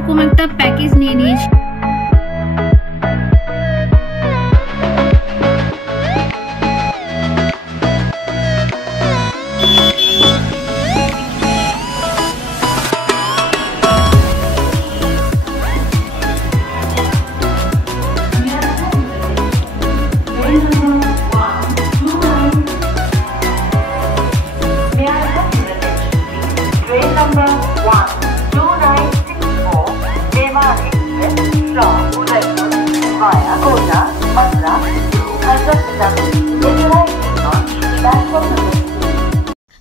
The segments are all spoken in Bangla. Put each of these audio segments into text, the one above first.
এরকম একটা প্যাকেজ নিয়ে নিয়েছি।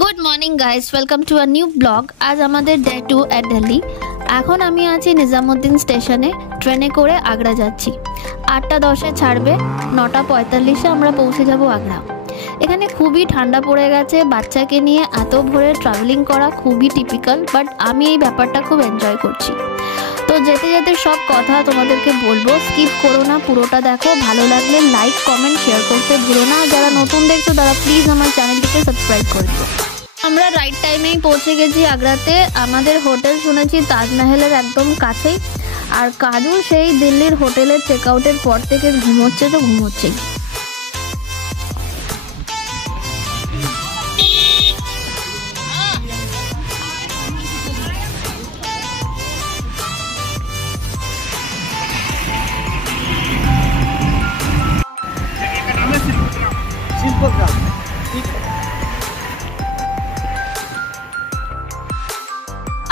Good morning guys, welcome to a new blog. আজ আমাদের ডে 2 এট দিল্লি। এখন আমি আছি নিজামুদ্দিন স্টেশনে, ট্রেনে করে আগ্রা যাচ্ছি। 8:10-এ ছাড়বে, 9:45-এ আমরা পৌঁছে যাব আগ্রা। এখানে খুবই ঠান্ডা পড়ে গেছে, বাচ্চাকে নিয়ে এত ভোরে ট্রাভেলিং করা খুবই টিপিক্যাল, বাট আমি এই ব্যাপারটা খুব এনজয় করছি। তো যেতে যেতে সব কথা তোমাদেরকে বলবো, স্কিপ করো না, পুরোটা দেখো। ভালো লাগলে লাইক কমেন্ট শেয়ার করতে ভুলো না। যারা নতুন দেখছো তারা প্লিজ আমার চ্যানেলটিকে সাবস্ক্রাইব করে দিও। আমরা রাইট টাইমেই পৌঁছে গেছি আগ্রাতে। আমাদের হোটেল শুনেছি তাজমহলের একদম কাছেই। আর কাজু সেই দিল্লির হোটেলের চেক আউটের পর থেকে ঘুমোচ্ছে তো ঘুমোচ্ছেই।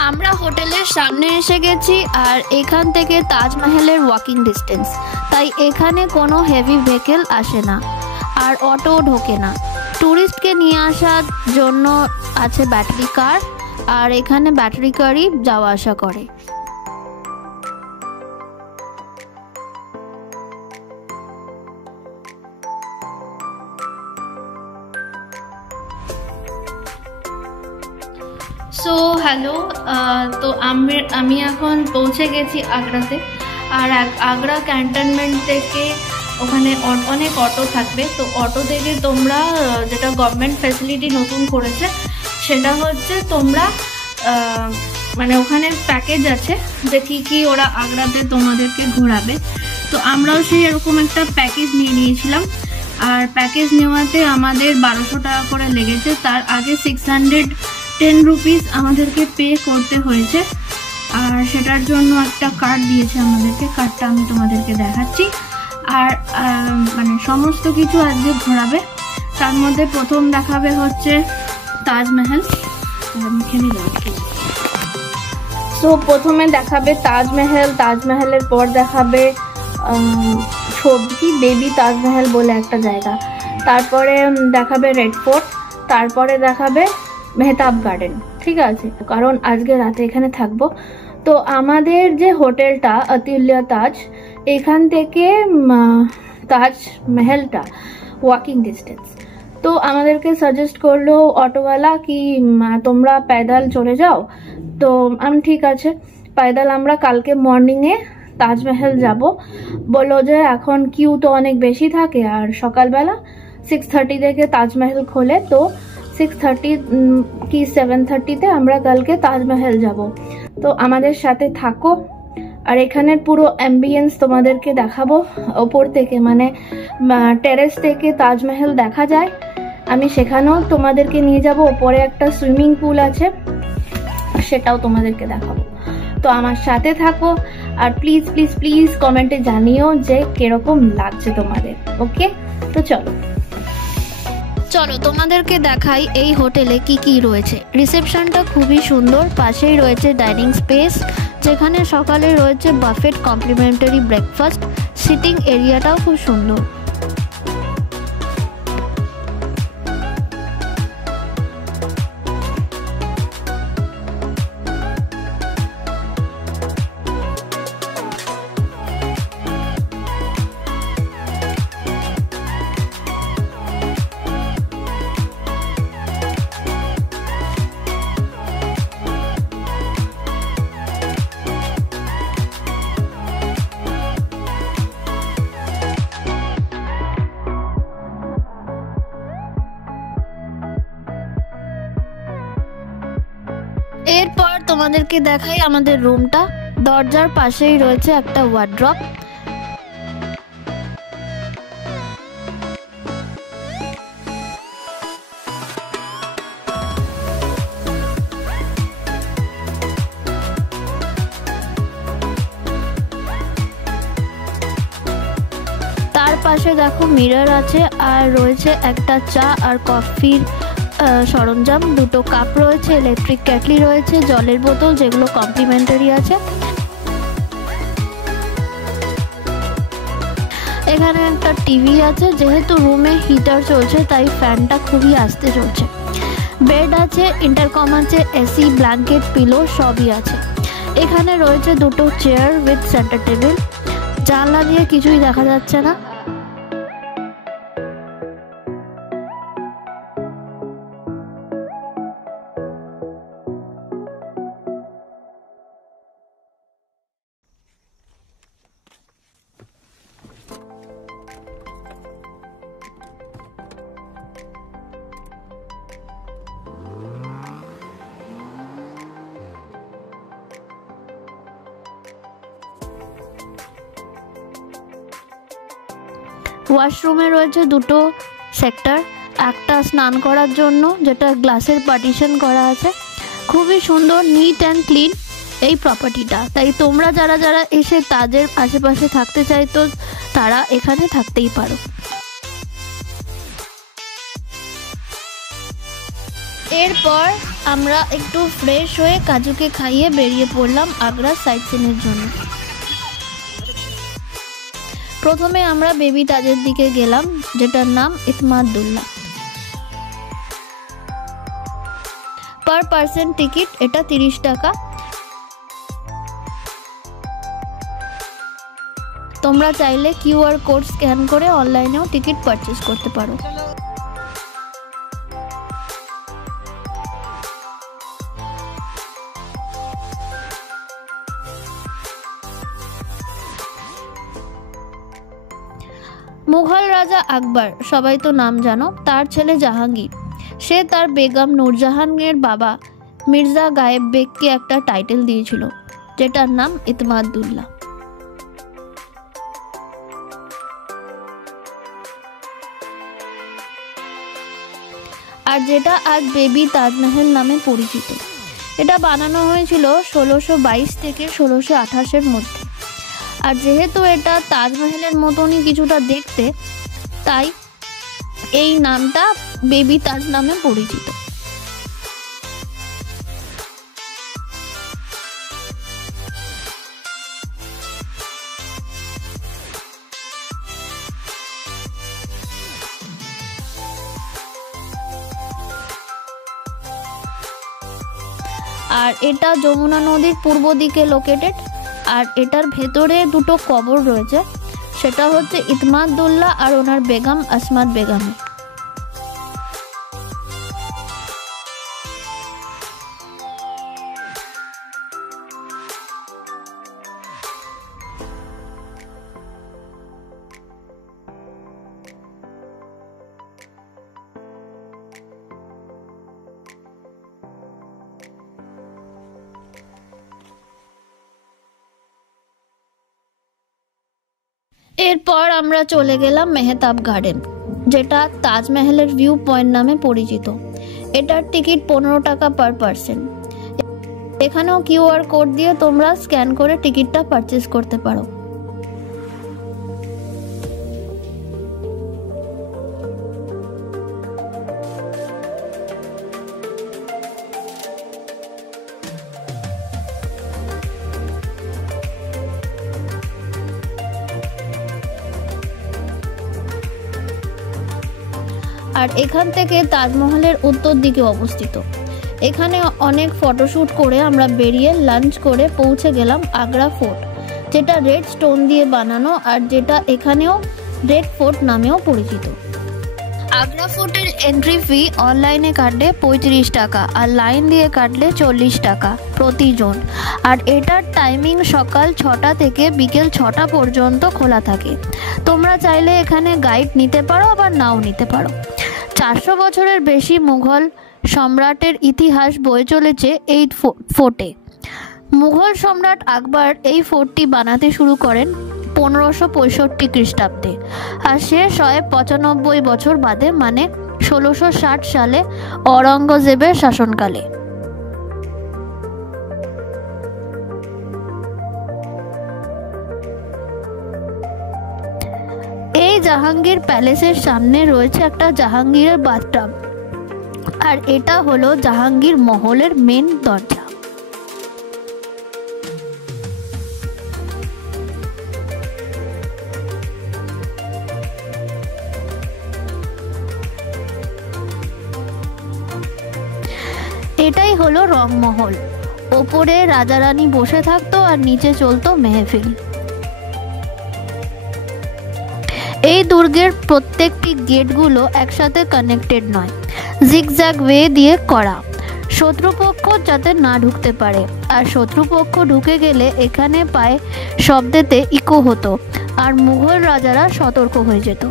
আমরা হোটেলের সামনে এসে গেছি, আর এখান থেকে তাজমহলের ওয়াকিং ডিস্টেন্স। তাই এখানে কোনো হেভি ভেহিকেল আসে না, আর অটো ঢোকে না। ট্যুরিস্টকে নিয়ে আসার জন্য আছে ব্যাটারি কার, আর এখানে ব্যাটারি কারই যাওয়া আসা করে। সো হ্যালো, তো আমি এখন পৌঁছে গেছি আগ্রাতে। আর আগ্রা ক্যান্টনমেন্ট থেকে ওখানে অনেক অটো থাকবে। তো অটো থেকে তোমরা, যেটা গভর্নমেন্ট ফ্যাসিলিটি নতুন করেছে, সেটা হচ্ছে তোমরা মানে ওখানে প্যাকেজ আছে যে কী ওরা আগ্রাতে তোমাদেরকে ঘোরাবে। তো আমরাও সেই এরকম একটা প্যাকেজ নিয়ে নিয়েছিলাম। আর প্যাকেজ নেওয়াতে আমাদের 1200 টাকা করে লেগেছে। তার আগে 610 রুপিস আমাদেরকে পে করতে হয়েছে। আর সেটার জন্য একটা কার্ড দিয়েছে আমাদেরকে, কার্ডটা আমি তোমাদেরকে দেখাচ্ছি। আর মানে সমস্ত কিছু আজকে ঘোরাবে। তার মধ্যে প্রথম দেখাবে হচ্ছে তাজমহল। তো প্রথমে দেখাবে তাজমহল, তাজমহলের পর দেখাবে ছবি বেবি তাজমহল বলে একটা জায়গা। তারপরে দেখাবে রেড ফোর্ট, তারপরে দেখাবে মেহতাব গার্ডেন। ঠিক আছে, কারণ আজকে রাতে এখানে থাকবো। তো আমাদের যে হোটেলটা আতুল্য তাজ, এখান থেকে তাজমহলটা ওয়াকিং ডিস্টেন্স। তো আমাদেরকে সাজেস্ট করলো অটোওয়ালা কি তোমরা पैदल চলে যাও। তো আমি ঠিক আছে, पैदल আমরা কালকে মর্নিংয়ে তাজমহল যাব। বললো যে এখন কিউ তো অনেক বেশি থাকে, আর সকালবেলা 6:30 থেকে তাজমহল খোলে। তো 6:30 কি 7:30-তে আমরা কালকে তাজমহল যাব। তো আমাদের সাথে থাকো। আর এখানের পুরো অ্যাম্বিয়েন্স তোমাদেরকে দেখাবো ওপর থেকে, মানে টেরেস থেকে তাজমহল দেখা যায়। আমি সেখানেও তোমাদেরকে নিয়ে যাব। ওপরে একটা সুইমিং পুল আছে, সেটাও তোমাদেরকে দেখাবো। তো আমার সাথে থাকো, আর প্লিজ প্লিজ প্লিজ কমেন্টে জানিও যে কিরকম লাগছে তোমাদের। ওকে, তো চলো তোমাদেরকে দেখাই এই হোটেলে কি কি রয়েছে। রিসেপশনটা খুবই সুন্দর, পাশেই রয়েছে ডাইনিং স্পেস, যেখানে সকালে রয়েছে বাফেট কমপ্লিমেন্টারি ব্রেকফাস্ট। সিটিং এরিয়াটাও খুব সুন্দর। এরপর তোমাদেরকে দেখাই আমাদের রুমটা। দরজার পাশেই রয়েছে একটা ওয়ার্ড্রপ। তার পাশে দেখো মিরর আছে, আর রয়েছে একটা চা আর কফির সরঞ্জাম, দুটো কাপ রয়েছে, ইলেকট্রিক কেটলি রয়েছে, জলের বোতল যেগুলো কমপ্লিমেন্টারি আছে। এখানে একটা টিভি আছে, যেহেতু রুমে হিটার চলছে তাই ফ্যানটা খুবই আস্তে চলছে। বেড আছে, ইন্টারকম আছে, এসি, ব্ল্যাঙ্কেট, পিলো সবই আছে। এখানে রয়েছে দুটো চেয়ার উইথ সেন্টার টেবিল। জানলা দিয়ে কিছুই দেখা যাচ্ছে না। ওয়াশরুমে রয়েছে দুটো সেক্টর, একটা স্নান করার জন্য যেটা গ্লাসের পার্টিশন করা আছে। খুবই সুন্দর, নিট অ্যান্ড ক্লিন এই প্রপার্টিটা। তাই তোমরা যারা যারা এসে তাজের আশেপাশে থাকতে চাই তো তারা এখানে থাকতেই পারো। এরপর আমরা একটু ফ্রেশ হয়ে কাজুকে খাইয়ে বেরিয়ে পড়লাম আগ্রা সাইট সিনের জন্য। প্রথমে আমরা বেবি তাজের দিকে গেলাম, যেটার নাম ইতমাদুল্লাহ। পার পার্সন টিকিট এটা 30 টাকা। তোমরা চাইলে কিউআর কোড স্ক্যান করে অনলাইনেও টিকিট পারচেজ করতে পারো। মুঘল রাজা আকবর সবাই তো নাম জানো, তার ছেলে জাহাঙ্গীর, সে তার বেগম নূরজাহানের বাবা মির্জা গায়েব বেগকে একটা টাইটেল দিয়েছিল যেটার নাম ইতমাদুল্লাহ। আর যেটা আজ বেবি তাজমহল নামে পরিচিত। এটা বানানো হয়েছিল 1622 থেকে 1628-এর মধ্যে। আর যেহেতু এটা তাজমহলের মতনই কিছুটা দেখতে, তাই এই নামটা বেবি তাজ নামে পরিচিত। আর এটা যমুনা নদীর পূর্ব দিকে লোকেটেড। আর এটার ভেতরে দুটো কবর রয়েছে, সেটা হচ্ছে ইতমাদুল্লাহ আর ওনার বেগম আসমাত বেগমের। এরপর আমরা চলে গেলাম মেহতাব গার্ডেন, যেটা তাজমহলের ভিউ পয়েন্ট নামে পরিচিত। এটার টিকিট 15 টাকা পার পার্সন। এখানেও কিউআর কোড দিয়ে তোমরা স্ক্যান করে টিকিটটা পারচেজ করতে পারো। আর এখান থেকে তাজমহলের উত্তর দিকে অবস্থিত। এখানে অনেক ফটোশ্যুট করে আমরা বেরিয়ে লাঞ্চ করে পৌঁছে গেলাম আগ্রা ফোর্ট, যেটা রেড স্টোন দিয়ে বানানো আর যেটা এখানেও রেড ফোর্ট নামেও পরিচিত। আগ্রা ফোর্টের এন্ট্রি ফি অনলাইনে কাটলে 35 টাকা আর লাইন দিয়ে কাটলে 40 টাকা প্রতিজন। আর এটার টাইমিং সকাল 6টা থেকে বিকেল 6টা পর্যন্ত খোলা থাকে। তোমরা চাইলে এখানে গাইড নিতে পারো আবার নাও নিতে পারো। 400 বছরের বেশি মুঘল সম্রাটের ইতিহাস বয়ে চলেছে এই ফোর্টে। মুঘল সম্রাট আকবর এই ফোর্টটি বানাতে শুরু করেন 1565 খ্রিস্টাব্দে, আর শেষ হয় 95 বছর বাদে, মানে 1660 সালে ঔরঙ্গজেবের শাসনকালে। এই জাহাঙ্গীর প্যালেসের সামনে রয়েছে একটা জাহাঙ্গীরের বাথটাব, আর এটা হলো জাহাঙ্গীর মহলের মেন দরজা। এটাই হলো রংমহল। ওপরে রাজা রানী বসে থাকতো আর নিচে চলতো মেহফিল। এই দুর্গের প্রত্যেকটি গেটগুলো একসাথে কানেক্টেড নয়, জিগজ্যাগ ওয়ে দিয়ে করা, শত্রুপক্ষ যাতে না ঢুকতে পারে। আর শত্রুপক্ষ ঢুকে গেলে এখানে পায়ে শব্দেতে ইকো হতো, আর মুঘল রাজারা সতর্ক হয়ে যেত।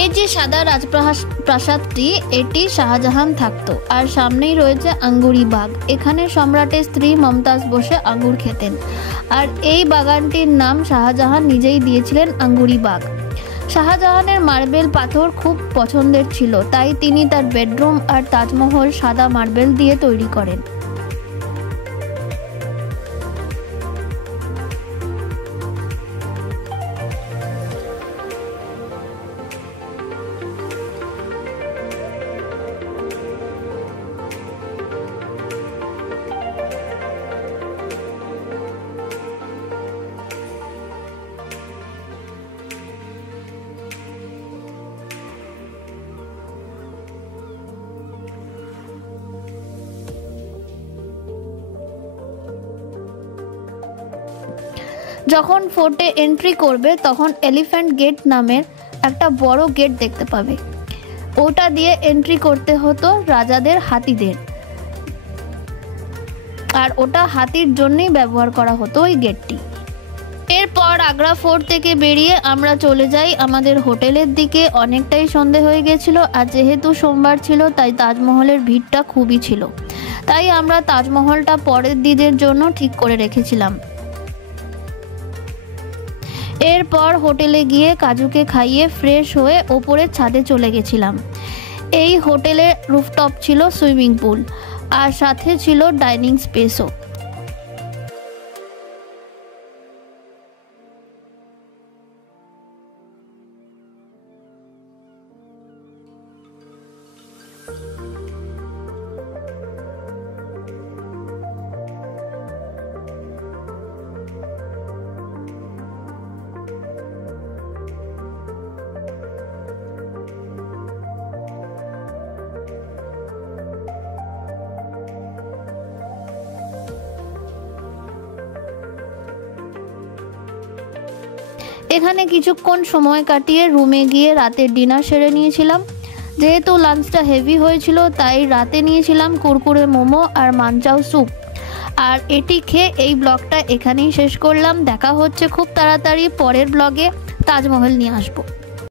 এই যে সাদা রাজপ্রাসাদটি, এটি শাহজাহান থাকতো, আর সামনেই রয়েছে আঙ্গুরি বাগ। এখানে সম্রাটের স্ত্রী মমতাজ বসে আঙ্গুর খেতেন, আর এই বাগানটির নাম শাহজাহান নিজেই দিয়েছিলেন আঙ্গুরি বাগ। শাহজাহানের মার্বেল পাথর খুব পছন্দের ছিল, তাই তিনি তার বেডরুম আর তাজমহল সাদা মার্বেল দিয়ে তৈরি করেন। যখন ফোর্টে এন্ট্রি করবে তখন এলিফ্যান্ট গেট নামের একটা বড় গেট দেখতে পাবে। ওটা দিয়ে এন্ট্রি করতে হতো রাজাদের হাতিদের, আর ওটা হাতির জন্যই ব্যবহার করা হতো ওই গেটটি। এরপর আগ্রা ফোর্ট থেকে বেরিয়ে আমরা চলে যাই আমাদের হোটেলের দিকে। অনেকটাই সন্ধে হয়ে গেছিল, আর যেহেতু সোমবার ছিল তাই তাজমহলের ভিড়টা খুবই ছিল, তাই আমরা তাজমহলটা পরের দিনের জন্য ঠিক করে রেখেছিলাম। এরপর হোটেলে গিয়ে কাজুকে খাইয়ে ফ্রেশ হয়ে ওপরের ছাদে চলে গেছিলাম। এই হোটেলের রুফটপ ছিল সুইমিং পুল, আর সাথে ছিল ডাইনিং স্পেসও। এখানে কিছুক্ষণ সময় কাটিয়ে রুমে গিয়ে রাতের ডিনার সেরে নিয়েছিলাম। যেহেতু লাঞ্চটা হেভি হয়েছিল তাই রাতে নিয়েছিলাম কুরকুরে মোমো আর মানচাও স্যুপ। আর এটি খেয়ে এই ব্লগটা এখানেই শেষ করলাম। দেখা হচ্ছে খুব তাড়াতাড়ি পরের ব্লগে। তাজমহল নিয়ে আসবো।